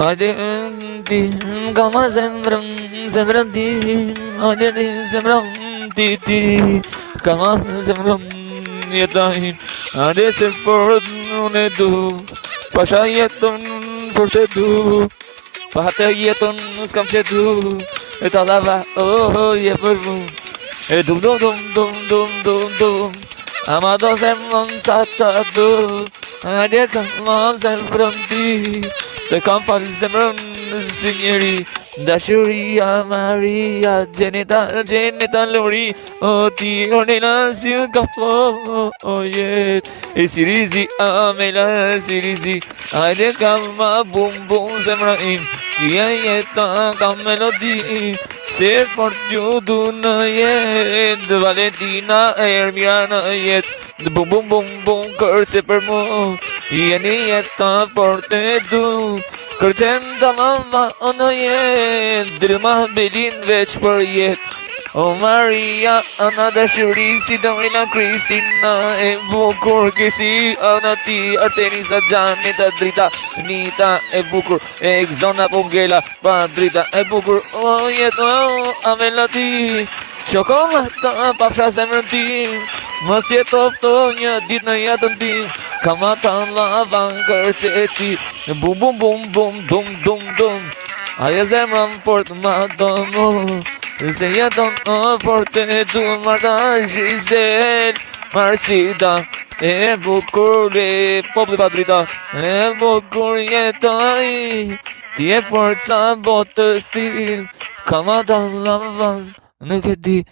Hajde ti, kalma zemrën ti, hajde ti zemrën ti, kalma zemrën jetajin, hajde se fort unë e du, pasha jetën fort e du, pa të jetën s'kam që du, e ta lava, oh, je për mu, e dum dum dum dum dum dum dum, ama do zemrën sa të du, hajde kalma zemrën ti, se kam falë zemrën si njeri, dashuria Maria, gjenita lori, o ti ornina si ka fo, o jet, e si rizi, amela si rizi, hajde kalma bum bum zemra im, kia jeta kam melodi, se fort ju du në jet, Valentina Ermira në jet, bum bum bum bum kërse për mu, jeni jeta fort e du, kërcen të mama në jet, drëma belin veç për jet, o Maria, ana dashuri si Dorina Kristina e bukur kësi ana ti Artemisa Janita drita Nita e bukur e Xona Pongela pa drita e bukur o jeto amela ti çokolata pafsha zemrën tim mos jetofto një ditë në jetën tim kam ata lavan kërceti bum bum bum bum dum dum dum ajo zemrën fort ma domo se jeton forte du marta Giselle Marcita e bukur e populli patrita e bukur jetoj ti e forca botës tim kam ata lavan nuk e di